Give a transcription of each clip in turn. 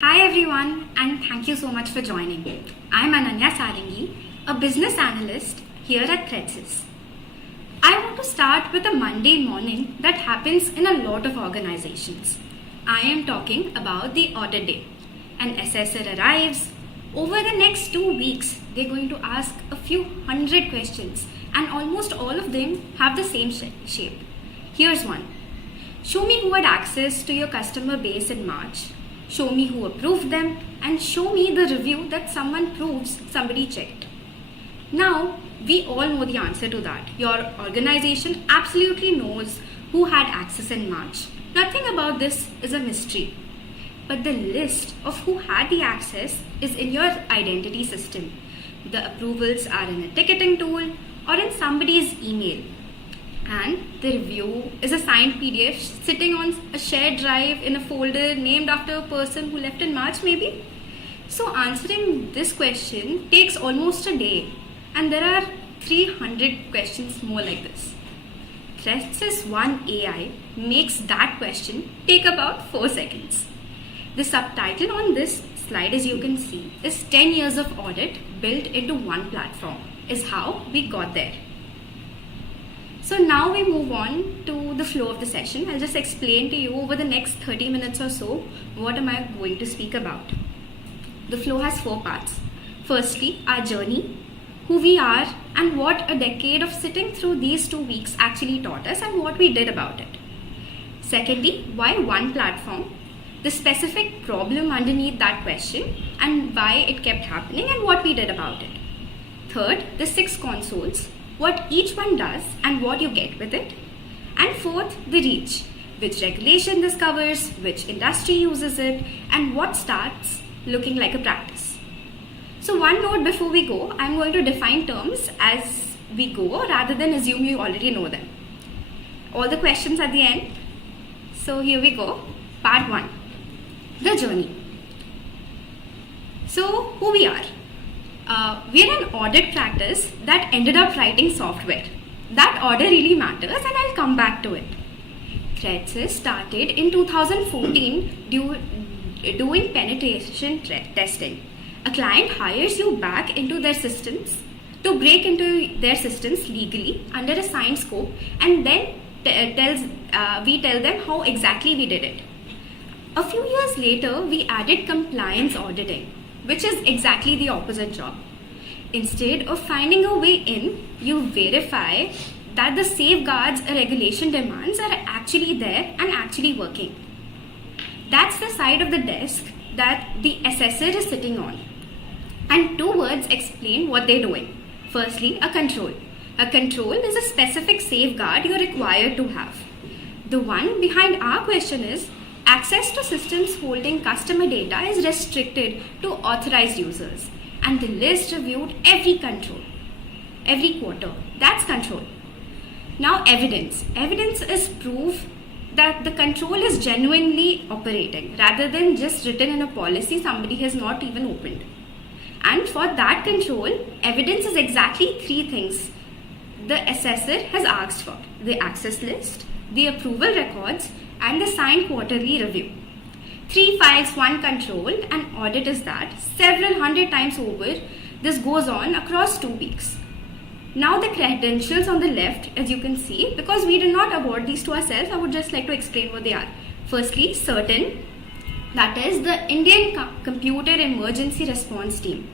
Hi everyone, and thank you so much for joining. I'm Ananya Sarangi, a business analyst here at Threadsys. I want to start with a Monday morning that happens in a lot of organizations. I am talking about the audit day. An assessor arrives. Over the next 2 weeks, they're going to ask a few hundred questions, and almost all of them have the same shape. Here's one. Show me who had access to your customer base in March. Show me who approved them, and show me the review that someone proves somebody checked. Now, we all know the answer to that. Your organization absolutely knows who had access in March. Nothing about this is a mystery. But the list of who had the access is in your identity system. The approvals are in a ticketing tool or in somebody's email. And the review is a signed PDF sitting on a shared drive in a folder named after a person who left in March maybe. So answering this question takes almost a day, and there are 300 questions more like this. Threadsys One AI makes that question take about 4 seconds. The subtitle on this slide, as you can see, is 10 years of audit built into one platform is how we got there. So now we move on to the flow of the session. I'll just explain to you over the next 30 minutes or so what am I going to speak about. The flow has 4 parts. Firstly, our journey, who we are, and what a decade of sitting through these 2 weeks actually taught us and what we did about it. Secondly, why one platform, the specific problem underneath that question and why it kept happening and what we did about it. Third, the 6 consoles, what each one does and what you get with it. And fourth, the reach, which regulation this covers, which industry uses it, and what starts looking like a practice. So one note before we go, I'm going to define terms as we go rather than assume you already know them. All the questions at the end. So here we go. Part 1, the journey. So who we are. We're an audit practice that ended up writing software. That order really matters, and I'll come back to it. Threadsys started in 2014 doing penetration testing. A client hires you back into their systems to break into their systems legally under a signed scope, and then we tell them how exactly we did it. A few years later, we added compliance auditing, which is exactly the opposite job. Instead of finding a way in, you verify that the safeguards a regulation demands are actually there and actually working. That's the side of the desk that the assessor is sitting on. And 2 words explain what they're doing. Firstly, a control. A control is a specific safeguard you're required to have. The one behind our question is, access to systems holding customer data is restricted to authorized users, and the list reviewed every quarter. That's control. Now evidence. Evidence is proof that the control is genuinely operating rather than just written in a policy somebody has not even opened. And for that control, evidence is exactly 3 things the assessor has asked for: the access list, the approval records, and the signed quarterly review. 3 files, 1 control, and audit is that. Several hundred times over, this goes on across 2 weeks. Now the credentials on the left, as you can see, because we did not award these to ourselves, I would just like to explain what they are. Firstly, CERTIN, that is the Indian Computer Emergency Response Team,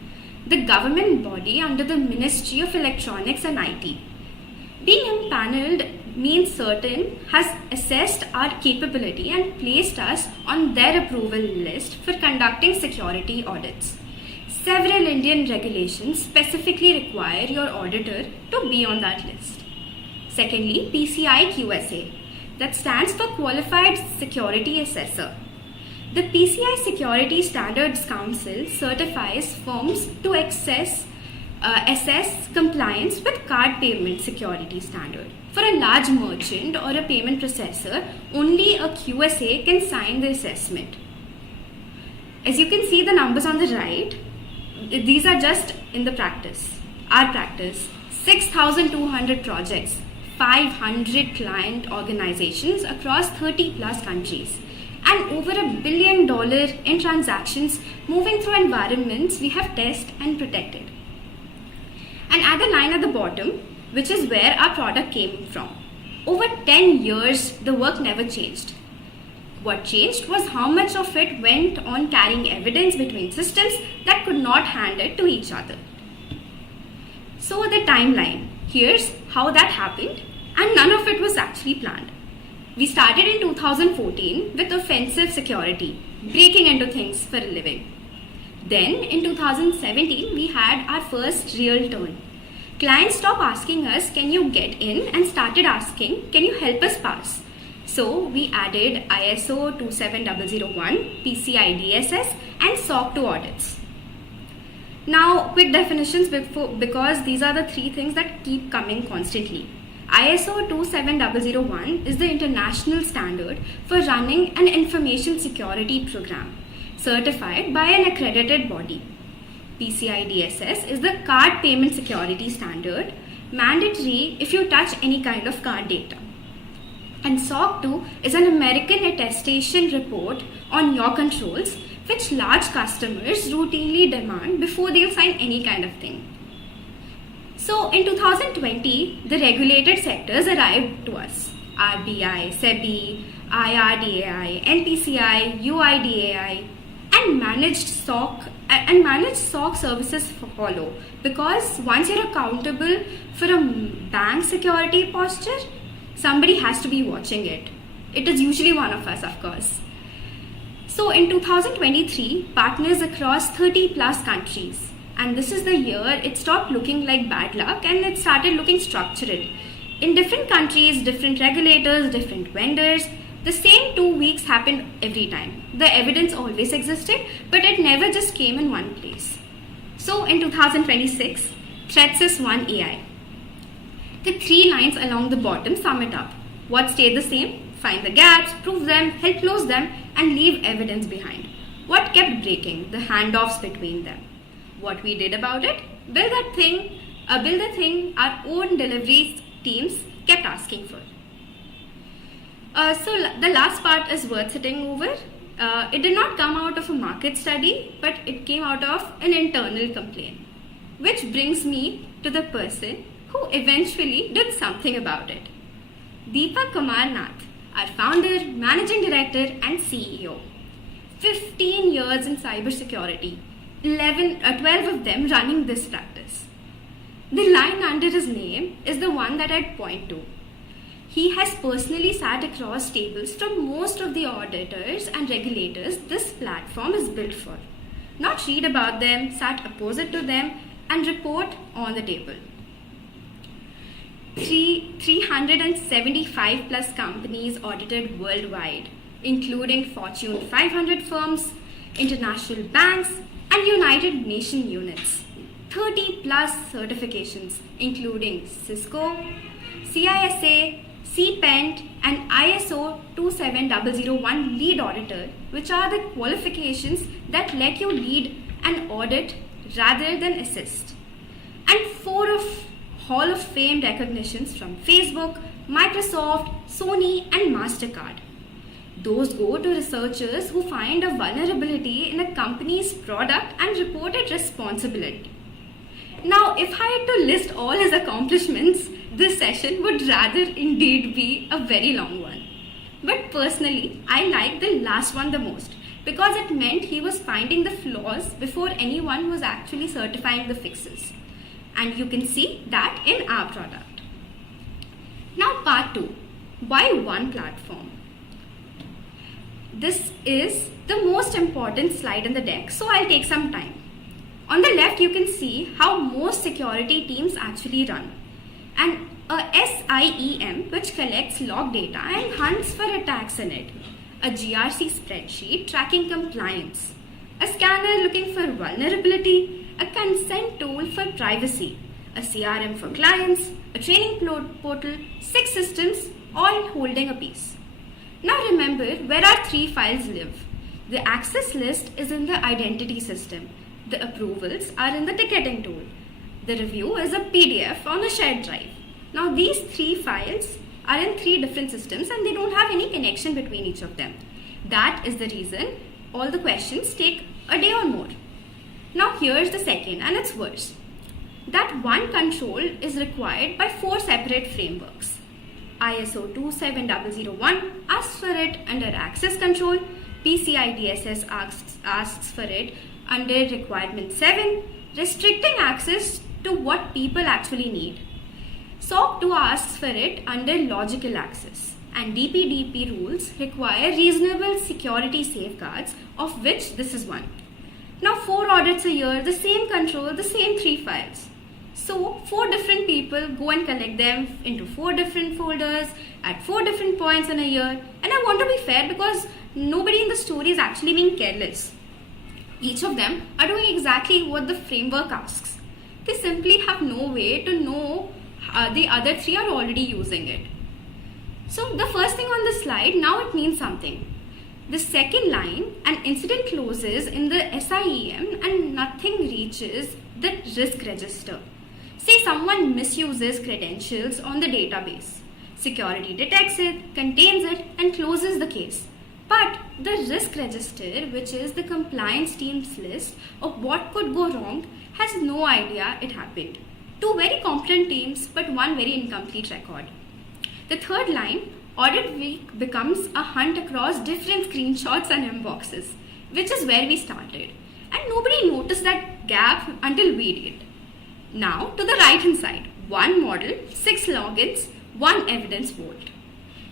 the government body under the Ministry of Electronics and IT. Being impaneled means CERTIN has assessed our capability and placed us on their approval list for conducting security audits. Several Indian regulations specifically require your auditor to be on that list. Secondly, PCI QSA, that stands for Qualified Security Assessor. The PCI Security Standards Council certifies firms to assess compliance with card payment security standard. For a large merchant or a payment processor, only a QSA can sign the assessment. As you can see the numbers on the right, these are just in the practice. Our practice, 6,200 projects, 500 client organizations across 30 plus countries, and over $1 billion in transactions moving through environments we have tested and protected. And at the line at the bottom, which is where our product came from, over 10 years, the work never changed. What changed was how much of it went on carrying evidence between systems that could not hand it to each other. So the timeline, here's how that happened, and none of it was actually planned. We started in 2014 with offensive security, breaking into things for a living. Then in 2017, we had our first real turn. Clients stopped asking us, can you get in, and started asking, can you help us pass? So we added ISO 27001, PCI DSS, and SOC 2 audits. Now, quick definitions because these are the three things that keep coming constantly. ISO 27001 is the international standard for running an information security program, certified by an accredited body. PCI DSS is the card payment security standard, mandatory if you touch any kind of card data. And SOC 2 is an American attestation report on your controls, which large customers routinely demand before they'll sign any kind of thing. So in 2020, the regulated sectors arrived to us. RBI, SEBI, IRDAI, NPCI, UIDAI, and managed SOC services follow, because once you're accountable for a bank security posture, somebody has to be watching it. It is usually one of us, of course. So in 2023, partners across 30 plus countries, and this is the year it stopped looking like bad luck and it started looking structural. In different countries, different regulators, different vendors, the same 2 weeks happened every time. The evidence always existed, but it never just came in one place. So in 2026, ThreatSys 1 AI. The three lines along the bottom sum it up. What stayed the same? Find the gaps, prove them, help close them, and leave evidence behind. What kept breaking? The handoffs between them. What we did about it? Build the thing our own delivery teams kept asking for. So the last part is worth sitting over. It did not come out of a market study, but it came out of an internal complaint. Which brings me to the person who eventually did something about it. Deepak Kumar Nath, our founder, managing director, and CEO. 15 years in cybersecurity, 12 of them running this practice. The line under his name is the one that I'd point to. He has personally sat across tables from most of the auditors and regulators this platform is built for. Not read about them, sat opposite to them, and report on the table. 375 plus companies audited worldwide, including Fortune 500 firms, international banks, and United Nations units. 30 plus certifications, including Cisco, CISA, CPENT, and ISO 27001 lead auditor, which are the qualifications that let you lead an audit rather than assist. And 4 of Hall of Fame recognitions from Facebook, Microsoft, Sony, and MasterCard. Those go to researchers who find a vulnerability in a company's product and report it responsibly. Now, if I had to list all his accomplishments, this session would rather indeed be a very long one. But personally, I like the last one the most because it meant he was finding the flaws before anyone was actually certifying the fixes. And you can see that in our product. Now part 2, why one platform? This is the most important slide in the deck, so I'll take some time. On the left, you can see how most security teams actually run. And a SIEM, which collects log data and hunts for attacks in it. A GRC spreadsheet tracking compliance. A scanner looking for vulnerability. A consent tool for privacy. A CRM for clients. A training portal. 6 systems, all holding a piece. Now remember where our 3 files live. The access list is in the identity system. The approvals are in the ticketing tool. The review is a PDF on a shared drive. Now these 3 files are in 3 different systems and they don't have any connection between each of them. That is the reason all the questions take a day or more. Now here's the second, and it's worse. That one control is required by 4 separate frameworks. ISO 27001 asks for it under access control, PCI DSS asks for it under requirement 7, restricting access to what people actually need. SOC 2 asks for it under logical access, and DPDP rules require reasonable security safeguards, of which this is one. Now 4 audits a year, the same control, the same 3 files. So 4 different people go and collect them into 4 different folders at 4 different points in a year. And I want to be fair because nobody in the story is actually being careless. Each of them are doing exactly what the framework asks. They simply have no way to know the other 3 are already using it. So the first thing on the slide, now it means something. The second line, an incident closes in the SIEM and nothing reaches the risk register. Say someone misuses credentials on the database. Security detects it, contains it, and closes the case. But the risk register, which is the compliance team's list of what could go wrong, has no idea it happened. 2 very competent teams, but 1 very incomplete record. The third line, audit week becomes a hunt across different screenshots and inboxes, which is where we started. And nobody noticed that gap until we did. Now to the right hand side, 1 model, 6 logins, 1 evidence vault.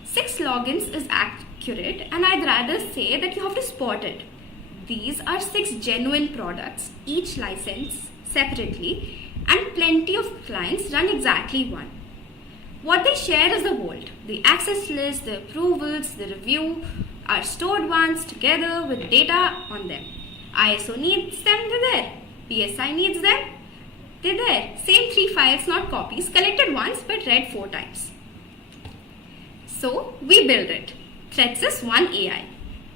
6 logins is accurate, and I'd rather say that you have to spot it. These are 6 genuine products, each licensed separately, and plenty of clients run exactly 1. What they share is the vault. The access list, the approvals, the review are stored once together with data on them. ISO needs them, they're there. PSI needs them, they're there. Same 3 files, not copies, collected once but read 4 times. So we build it. ThreatSys 1 AI,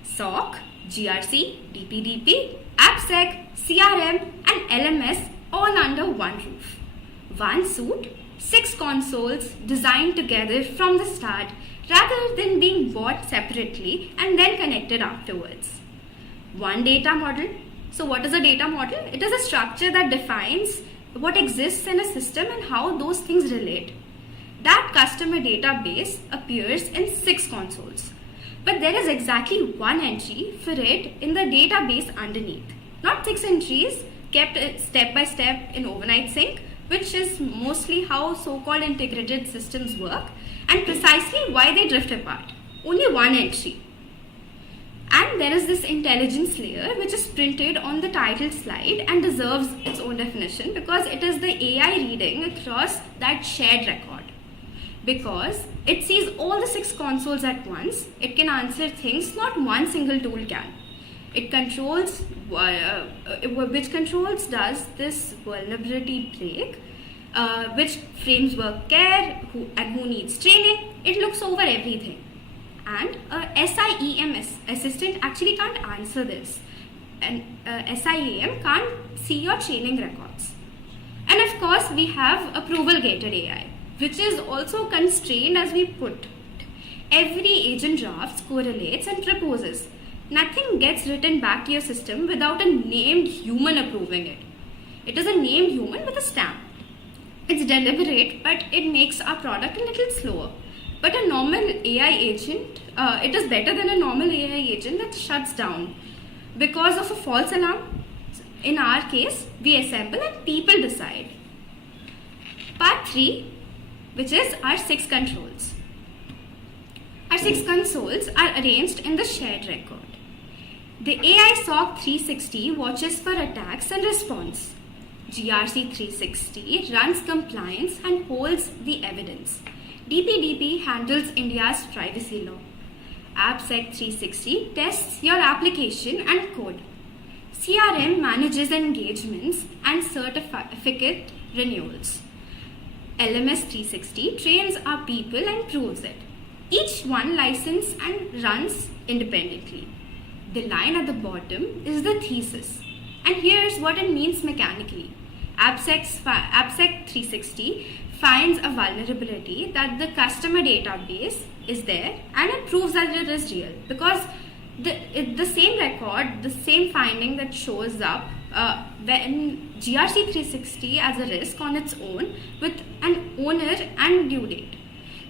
SOC, GRC, DPDP, AppSec, CRM, and LMS all under one roof. 1 suite, 6 consoles designed together from the start rather than being bought separately and then connected afterwards. 1 data model. So what is a data model? It is a structure that defines what exists in a system and how those things relate. That customer database appears in 6 consoles. But there is exactly 1 entry for it in the database underneath. Not 6 entries kept step by step in overnight sync, which is mostly how so-called integrated systems work and precisely why they drift apart. Only 1 entry. And there is this intelligence layer which is printed on the title slide and deserves its own definition because it is the AI reading across that shared record. Because it sees all the 6 consoles at once, it can answer things not one single tool can. It controls, which controls does this vulnerability break, which framework care, who needs training. It looks over everything. And a SIEM assistant actually can't answer this. And SIEM can't see your training records. And of course, we have approval gated AI, which is also constrained as we put. Every agent drafts, correlates, and proposes. Nothing gets written back to your system without a named human approving it. It is a named human with a stamp. It's deliberate, but it makes our product a little slower. But a normal AI agent, it is better than a normal AI agent that shuts down because of a false alarm. In our case, we assemble and people decide. Part 3, which is our 6 controls. Our 6 consoles are arranged in the shared record. The AI SOC 360 watches for attacks and response. GRC 360 runs compliance and holds the evidence. DPDP handles India's privacy law. AppSec 360 tests your application and code. CRM manages engagements and certificate renewals. LMS 360 trains our people and proves it. Each one licenses and runs independently. The line at the bottom is the thesis. And here's what it means mechanically. AppSec 360 finds a vulnerability that the customer database is there and it proves that it is real because the same record, the same finding that shows up when GRC 360 as a risk on its own with an owner and due date.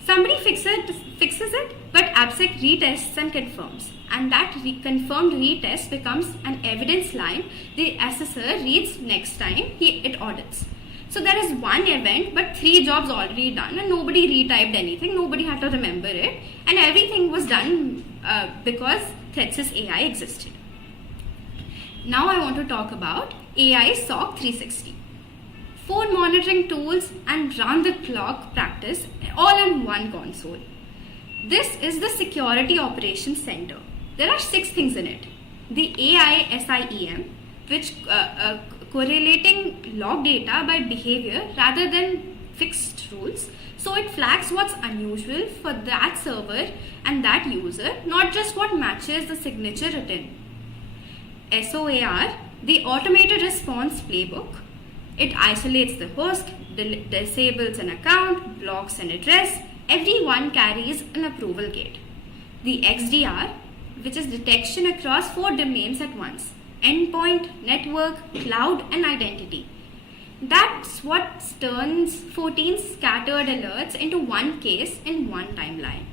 Somebody fixes it, but AppSec retests and confirms. And that confirmed retest becomes an evidence line the assessor reads next time it audits. So there is one event, but 3 jobs already done, and nobody retyped anything, nobody had to remember it, and everything was done because ThreatSys AI existed. Now I want to talk about AI SOC 360. 4 monitoring tools and round-the-clock practice all in one console. This is the Security Operations Center. There are 6 things in it. The AI SIEM, which correlating log data by behavior rather than fixed rules. So it flags what's unusual for that server and that user, not just what matches the signature written. SOAR, the Automated Response Playbook. It isolates the host, disables an account, blocks an address. Every one carries an approval gate. The XDR, which is detection across 4 domains at once: endpoint, network, cloud, and identity. That's what turns 14 scattered alerts into one case in one timeline.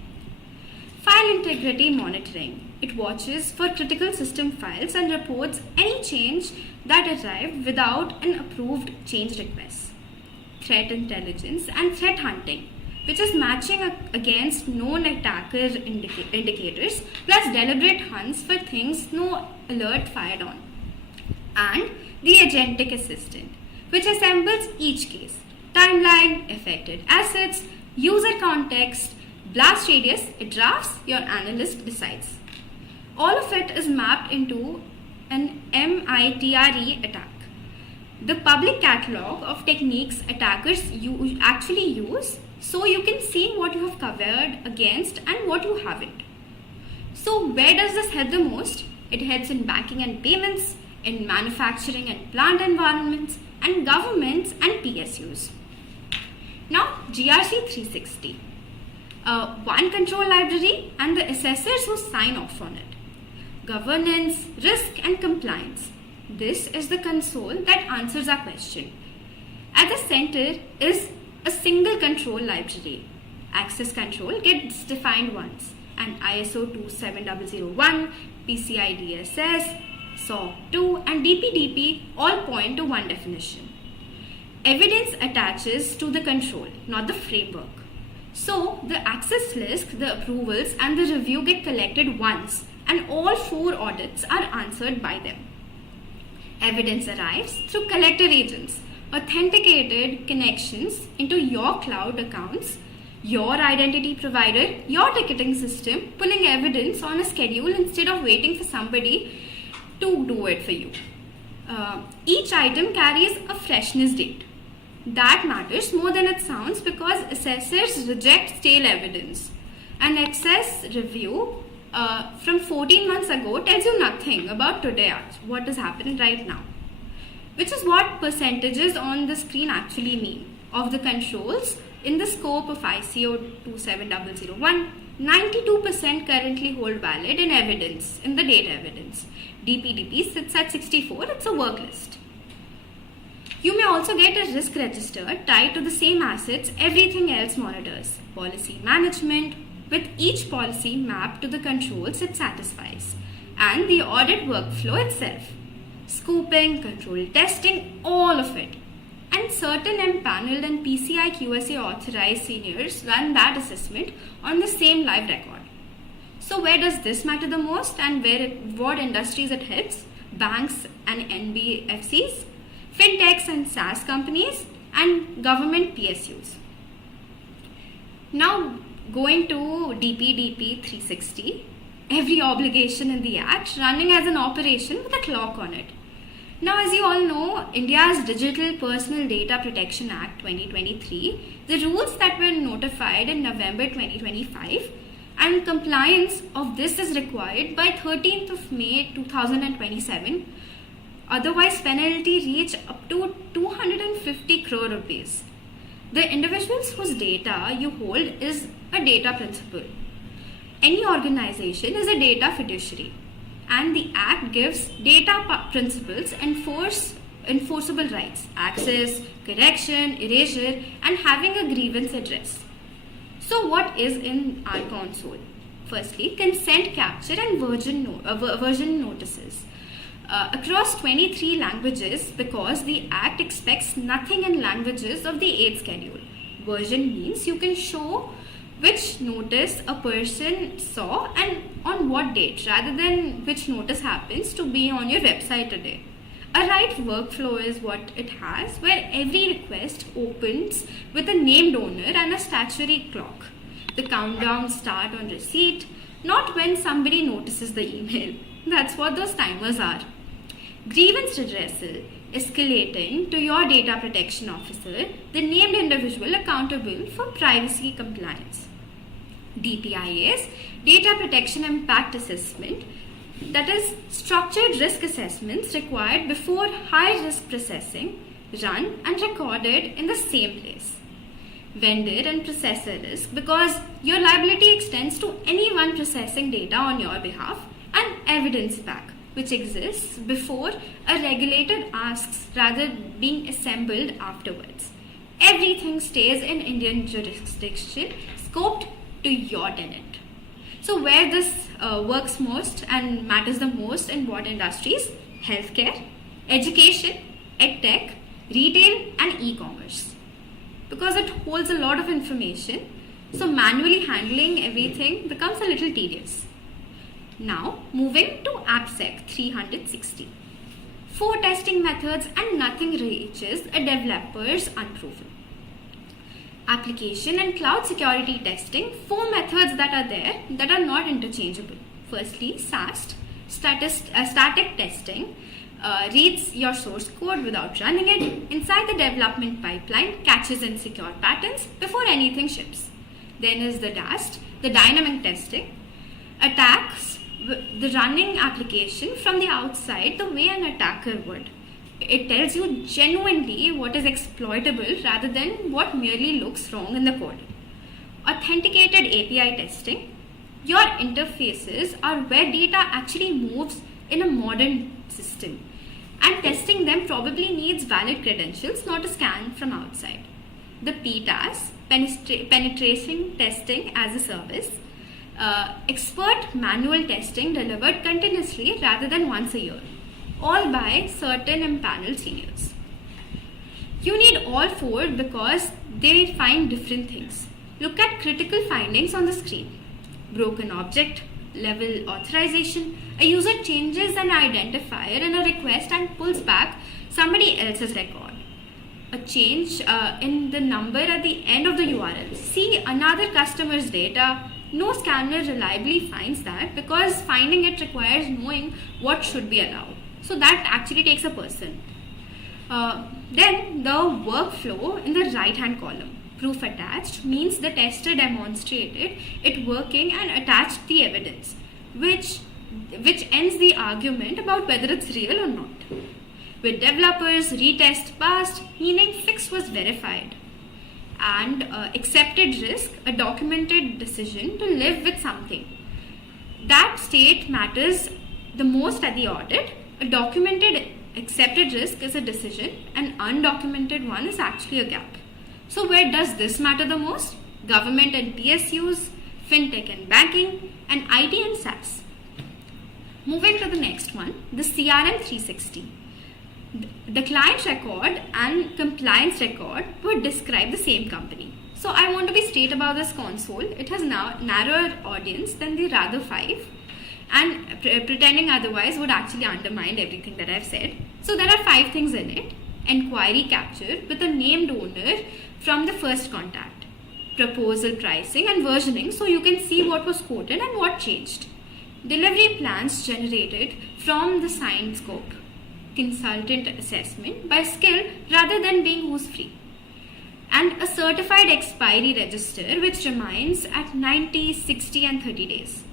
File integrity monitoring. It watches for critical system files and reports any change that arrived without an approved change request. Threat intelligence and threat hunting, which is matching against known attacker indicators plus deliberate hunts for things no alert fired on. And the agentic assistant, which assembles each case: timeline, affected assets, user context, blast radius. It drafts, your analyst decides. All of it is mapped into an MITRE attack, the public catalog of techniques attackers actually use, so you can see what you have covered against and what you haven't. So where does this help the most? It helps in banking and payments, in manufacturing and plant environments, and governments and PSUs. Now GRC 360. One control library and the assessors who sign off on it. Governance, risk, and compliance. This is the console that answers our question. At the center is a single control library. Access control gets defined once, and ISO 27001, PCI DSS, SOC 2, and DPDP all point to one definition. Evidence attaches to the control, not the framework. So the access list, the approvals, and the review get collected once, and all 4 audits are answered by them. Evidence arrives through collector agents, authenticated connections into your cloud accounts, your identity provider, your ticketing system, pulling evidence on a schedule instead of waiting for somebody to do it for you. Each item carries a freshness date. That matters more than it sounds because assessors reject stale evidence. An access review from 14 months ago tells you nothing about today, what is happening right now. Which is what percentages on the screen actually mean. Of the controls in the scope of ICO 27001, 92% currently hold valid in evidence, in the data evidence. DPDP sits at 64, it's a work list. You may also get a risk register tied to the same assets everything else monitors. Policy management, with each policy mapped to the controls it satisfies, and the audit workflow itself. Scooping, control testing, all of it. And certain empaneled and PCI QSA authorized seniors run that assessment on the same live record. So where does this matter the most and what industries it hits? Banks and NBFCs, fintechs and SaaS companies, and government PSUs. Now going to DPDP 360, every obligation in the Act running as an operation with a clock on it. Now, as you all know, India's Digital Personal Data Protection Act 2023, the rules that were notified in November 2025, and compliance of this is required by 13th of May 2027. Otherwise, penalty reach up to 250 crore rupees. The individuals whose data you hold is a data principal. Any organization is a data fiduciary. and the Act gives data principles enforceable rights, access, correction, erasure, and having a grievance address. So what is in our console? Firstly, consent capture and version notices. Across 23 languages, because the Act expects nothing in languages of the 8th schedule. Version means you can show which notice a person saw and on what date, rather than which notice happens to be on your website today. A right workflow is what it has, where every request opens with a named owner and a statutory clock. The countdown starts on receipt, not when somebody notices the email. That's what those timers are. Grievance redressal, escalating to your data protection officer, the named individual accountable for privacy compliance. DPIA is Data Protection Impact Assessment, that is structured risk assessments required before high risk processing, run and recorded in the same place. Vendor and processor risk, because your liability extends to anyone processing data on your behalf, and evidence pack, which exists before a regulator asks, rather being assembled afterwards. Everything stays in Indian jurisdiction, scoped to your tenant. So where this works most and matters the most in what industries? Healthcare, education, edtech, retail and e-commerce. Because it holds a lot of information, so manually handling everything becomes a little tedious. Now, moving to AppSec 360. 4 testing methods and nothing reaches a developer's unproven. Application and cloud security testing, 4 methods that are there that are not interchangeable. Firstly, SAST, static testing, reads your source code without running it inside the development pipeline, catches insecure patterns before anything ships. Then is the DAST, the dynamic testing, attacks the running application from the outside the way an attacker would. It tells you genuinely what is exploitable rather than what merely looks wrong in the code. Authenticated API testing. Your interfaces are where data actually moves in a modern system, and testing them probably needs valid credentials, not a scan from outside. The PTAS, penetration testing as a service. Expert manual testing delivered continuously rather than once a year, all by certain empaneled seniors. You need all 4 because they find different things. Look at critical findings on the screen. Broken object, level authorization, a user changes an identifier in a request and pulls back somebody else's record. A change in the number at the end of the URL. See another customer's data. No scanner reliably finds that because finding it requires knowing what should be allowed. So that actually takes a person. Then the workflow in the right hand column. Proof attached means the tester demonstrated it working and attached the evidence, which ends the argument about whether it's real or not. With developers, retest passed, meaning fix was verified. And accepted risk, a documented decision to live with something. That state matters the most at the audit. A documented accepted risk is a decision, an undocumented one is actually a gap. So where does this matter the most? Government and PSUs, fintech and banking, and IT and SaaS. Moving to the next one, the CRM 360. The client record and compliance record would describe the same company. So I want to be straight about this console. It has now narrower audience than the Rather 5, and pretending otherwise would actually undermine everything that I've said. So there are 5 things in it. Enquiry capture with a named owner from the first contact. Proposal pricing and versioning so you can see what was quoted and what changed. Delivery plans generated from the signed scope. Consultant assessment by skill rather than being who's free. And a certified expiry register which remains at 90, 60 and 30 days.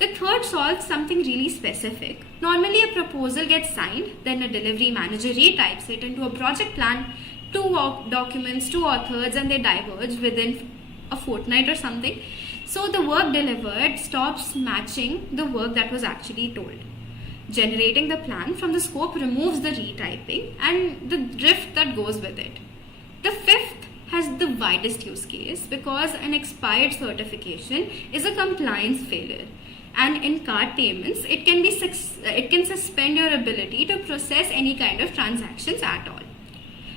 The third solves something really specific. Normally a proposal gets signed, then a delivery manager retypes it into a project plan, 2 documents, 2 authors, and they diverge within a fortnight or something. So the work delivered stops matching the work that was actually told. Generating the plan from the scope removes the retyping and the drift that goes with it. The fifth has the widest use case because an expired certification is a compliance failure, and in card payments it can suspend your ability to process any kind of transactions at all.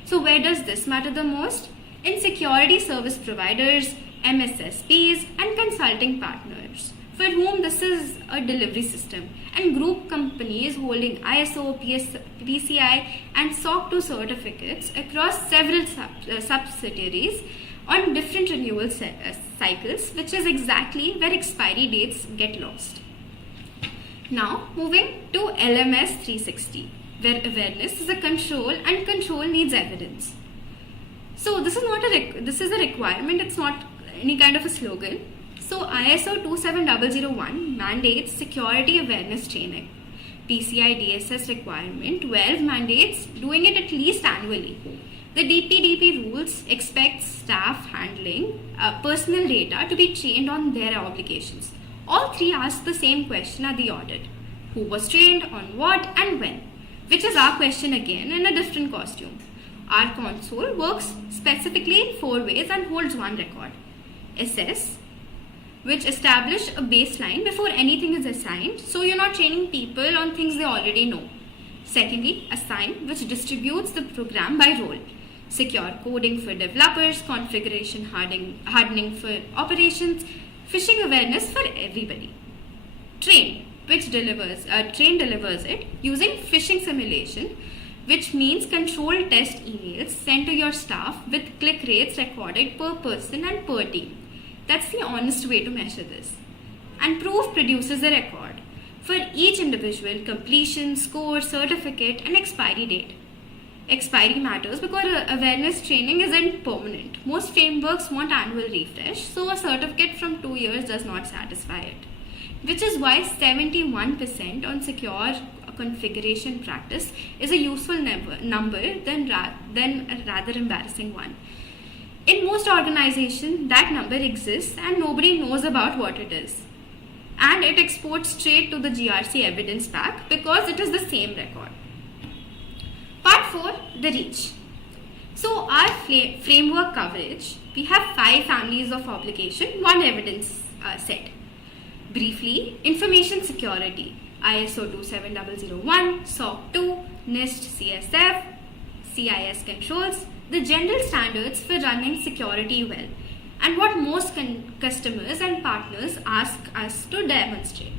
So where does this matter the most? In security service providers, MSSPs and consulting partners for whom this is a delivery system, and group companies holding ISO, PCI and SOC 2 certificates across several subsidiaries on different renewal cycles, which is exactly where expiry dates get lost. Now moving to LMS 360, where awareness is a control and control needs evidence. So this is a requirement, it's not any kind of a slogan. So ISO 27001 mandates security awareness training. PCI DSS requirement 12 mandates doing it at least annually. The DPDP rules expect staff handling personal data to be trained on their obligations. All three ask the same question at the audit. Who was trained, on what and when? Which is our question again in a different costume. Our console works specifically in 4 ways and holds one record. Assess, which establish a baseline before anything is assigned, so you're not training people on things they already know. Secondly, assign, which distributes the program by role. Secure coding for developers, configuration hardening for operations, phishing awareness for everybody. Train, which delivers it using phishing simulation, which means controlled test emails sent to your staff with click rates recorded per person and per team. That's the honest way to measure this. And Proof produces a record for each individual completion, score, certificate and expiry date. Expiry matters because awareness training isn't permanent. Most frameworks want annual refresh, so a certificate from 2 years does not satisfy it. Which is why 71% on secure configuration practice is a useful number than a rather embarrassing one. In most organizations, that number exists and nobody knows about what it is. And it exports straight to the GRC evidence pack because it is the same record. Part 4, the reach. So our framework coverage, we have 5 families of obligation, 1 evidence set. Briefly, information security, ISO 27001, SOC 2, NIST CSF, CIS controls, the general standards for running security well, and what most customers and partners ask us to demonstrate.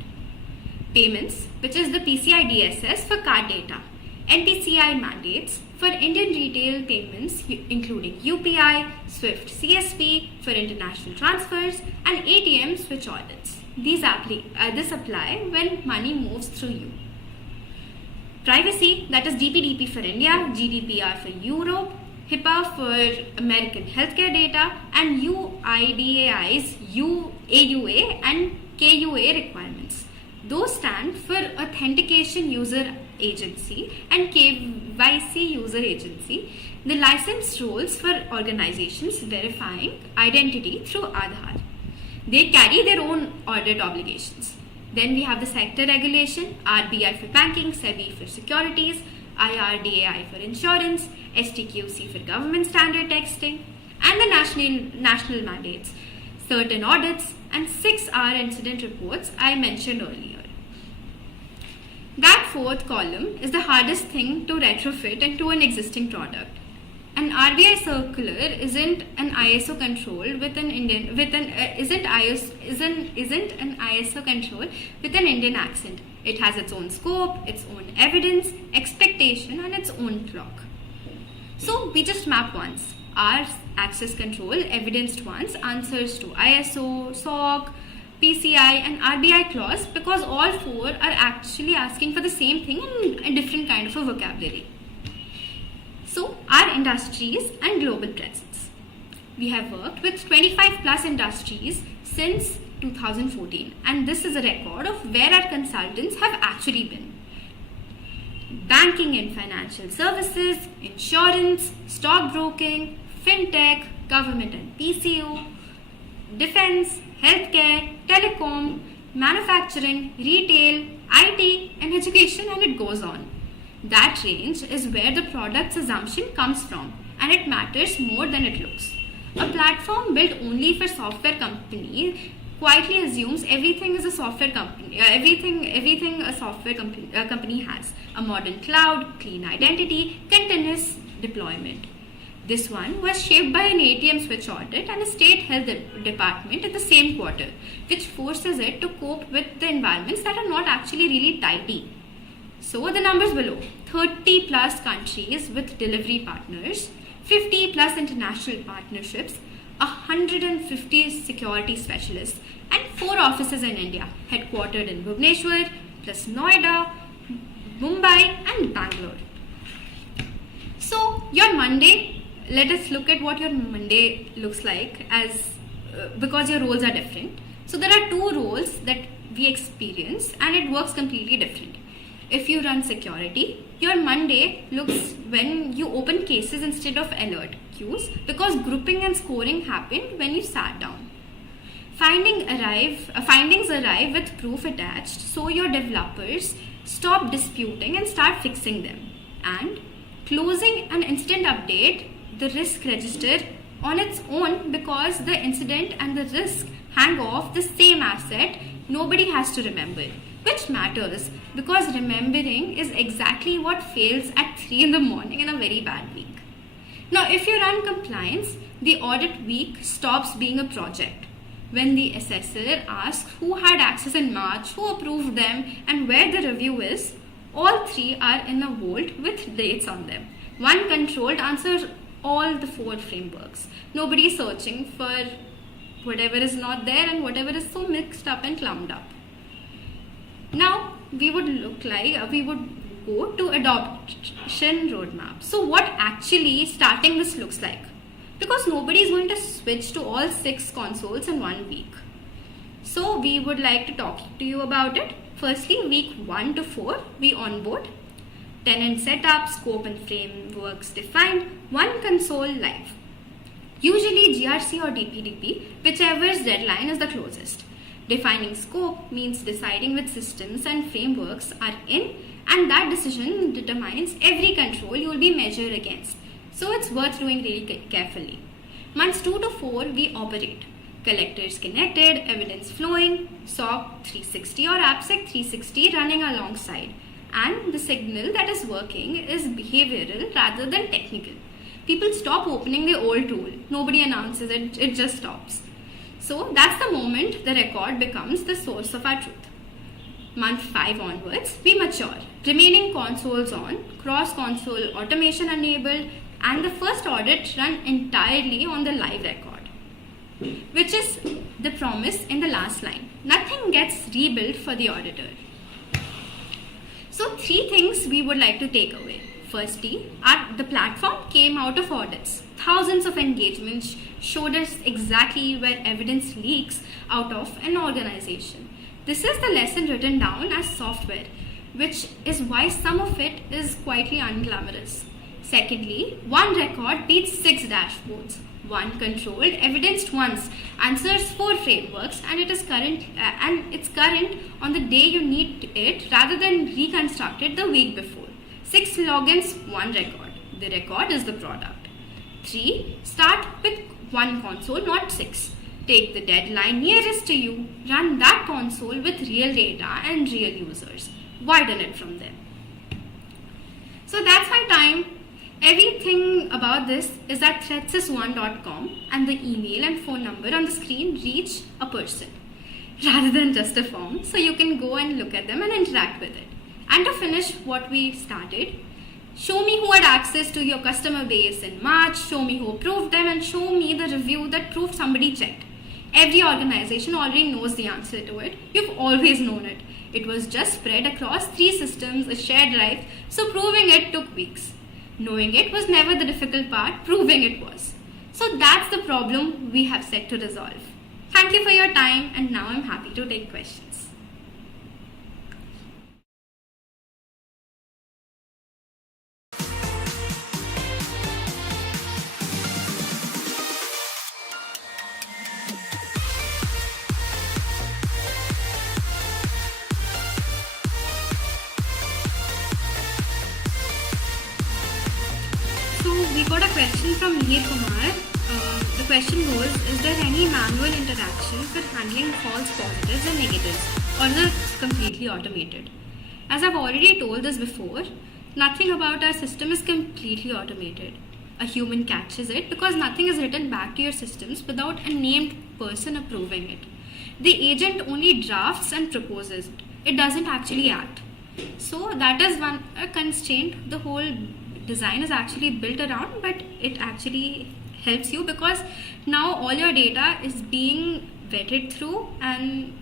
Payments, which is the PCI DSS for card data, NPCI mandates for Indian retail payments including UPI, SWIFT CSP for international transfers, and ATM switch audits. This apply when money moves through you. Privacy, that is DPDP for India, GDPR for Europe, HIPAA for American healthcare data, and UIDAI's AUA and KUA requirements. Those stand for Authentication User Agency and KYC User Agency, the licensed roles for organizations verifying identity through Aadhaar. They carry their own audit obligations. Then we have the sector regulation, RBI for banking, SEBI for securities, IRDAI for insurance, STQC for government standard testing, and the national mandates, certain audits, and 6R incident reports I mentioned earlier. That 4th column is the hardest thing to retrofit into an existing product. An RBI circular isn't an ISO control with an ISO control with an Indian accent. It has its own scope, its own evidence, expectation, and its own clock. So we just map once. Our access control evidenced once answers to ISO, SOC, PCI, and RBI clause because all 4 are actually asking for the same thing in a different kind of a vocabulary. So, our industries and global presence. We have worked with 25 plus industries since 2014, and this is a record of where our consultants have actually been. Banking and financial services, insurance, stockbroking, fintech, government and PCO, defense, healthcare, telecom, manufacturing, retail, IT, and education, and it goes on. That range is where the product's assumption comes from, and it matters more than it looks. A platform built only for software company quietly assumes everything is a software company, everything a software company has: a modern cloud, clean identity, continuous deployment. This one was shaped by an ATM switch audit and a state health department in the same quarter, which forces it to cope with the environments that are not actually really tidy. So the numbers below: 30 plus countries with delivery partners, 50 plus international partnerships, 150 security specialists, and 4 offices in India, headquartered in Bhubaneswar, plus Noida, Mumbai, and Bangalore. So your Monday, let us look at what your Monday looks like because your roles are different. So there are 2 roles that we experience, and it works completely different. If you run security, your Monday looks when you open cases instead of alert queues, because grouping and scoring happened when you sat down. Findings arrive with proof attached, so your developers stop disputing and start fixing them. And closing an incident update, the risk register on its own, because the incident and the risk hang off the same asset. Nobody has to remember, which matters because remembering is exactly what fails at 3 in the morning in a very bad week. Now, if you run compliance, the audit week stops being a project. When the assessor asks who had access in March, who approved them, and where the review is, all 3 are in a vault with dates on them. One controlled answers all the 4 frameworks. Nobody is searching for whatever is not there and whatever is so mixed up and clumped up. Now, we would go to adoption roadmap. So what actually starting this looks like? Because nobody is going to switch to all 6 consoles in 1 week. So we would like to talk to you about it. Firstly, week 1 to 4, we onboard. Tenant setup, scope and frameworks defined, 1 console live. Usually GRC or DPDP, whichever's deadline is the closest. Defining scope means deciding which systems and frameworks are in, and that decision determines every control you will be measured against. So it's worth doing really carefully. Months 2 to 4, we operate. Collectors connected, evidence flowing, SOC 360 or AppSec 360 running alongside. And the signal that is working is behavioral rather than technical. People stop opening the old tool. Nobody announces it, it just stops. So that's the moment the record becomes the source of our truth. Month 5 onwards, we mature. Remaining consoles on, cross-console automation enabled, and the first audit run entirely on the live record, which is the promise in the last line. Nothing gets rebuilt for the auditor. So 3 things we would like to take away. Firstly, the platform came out of audits. Thousands of engagements showed us exactly where evidence leaks out of an organization. This is the lesson written down as software, which is why some of it is quietly unglamorous. Secondly, 1 record beats 6 dashboards. 1 controlled, evidenced once, answers 4 frameworks, and it's current on the day you need it rather than reconstructed the week before. 6 logins, 1 record. The record is the product. 3. Start with 1 console, not 6. Take the deadline nearest to you, run that console with real data and real users. Widen it from there. So that's my time. Everything about this is at threadsys1.com, and the email and phone number on the screen reach a person rather than just a form, so you can go and look at them and interact with it. And to finish what we started, show me who had access to your customer base in March, show me who approved them, and show me the review that proved somebody checked. Every organization already knows the answer to it. You've always known it. It was just spread across 3 systems, a shared drive, so proving it took weeks. Knowing it was never the difficult part, proving it was. So that's the problem we have set to resolve. Thank you for your time, and now I'm happy to take questions. So we got a question from Mihir Kumar. The question goes, is there any manual interaction for handling false positives and negatives, or is it completely automated? As I've already told this before, nothing about our system is completely automated. A human catches it because nothing is written back to your systems without a named person approving it. The agent only drafts and proposes it. It doesn't actually act. So that is a constraint the whole design is actually built around, but it actually helps you because now all your data is being vetted through, and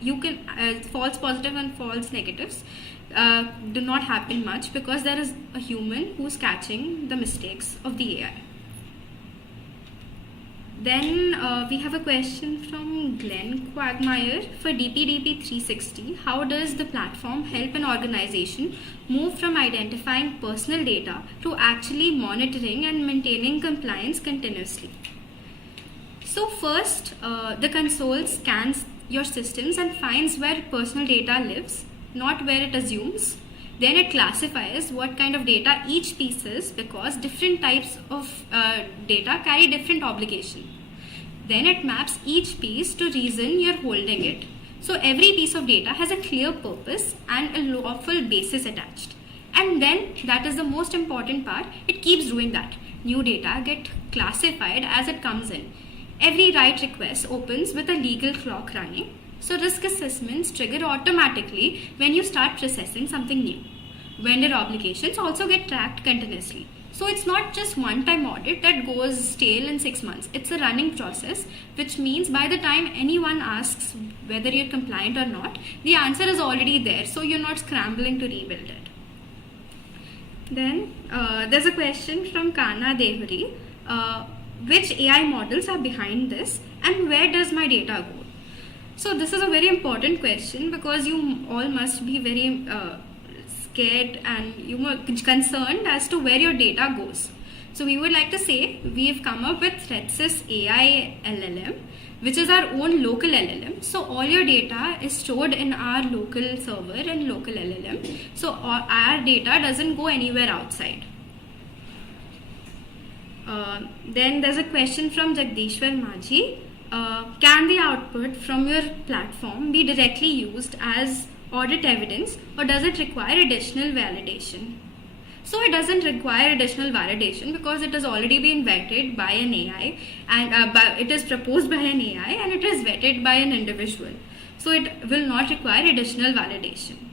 you can false positive and false negatives do not happen much because there is a human who's catching the mistakes of the AI. Then we have a question from Glenn Quagmire for DPDP 360. How does the platform help an organization move from identifying personal data to actually monitoring and maintaining compliance continuously? So first, the console scans your systems and finds where personal data lives, not where it assumes. Then it classifies what kind of data each piece is because different types of data carry different obligation. Then it maps each piece to reason you're holding it. So every piece of data has a clear purpose and a lawful basis attached. And then, that is the most important part, it keeps doing that. New data get classified as it comes in. Every write request opens with a legal clock running. So risk assessments trigger automatically when you start processing something new. Vendor obligations also get tracked continuously. So it's not just one-time audit that goes stale in 6 months. It's a running process, which means by the time anyone asks whether you're compliant or not, the answer is already there. So you're not scrambling to rebuild it. Then there's a question from Kana Devari. Which AI models are behind this and where does my data go? So this is a very important question because you all must be very scared and you are concerned as to where your data goes. So we would like to say we've come up with ThreadSys AI LLM, which is our own local LLM. So all your data is stored in our local server and local LLM. So our data doesn't go anywhere outside. Then there's a question from Jagdishwar Majhi. Can the output from your platform be directly used as audit evidence, or does it require additional validation? So it doesn't require additional validation because it has already been vetted by an AI, and it is proposed by an AI and it is vetted by an individual. So it will not require additional validation.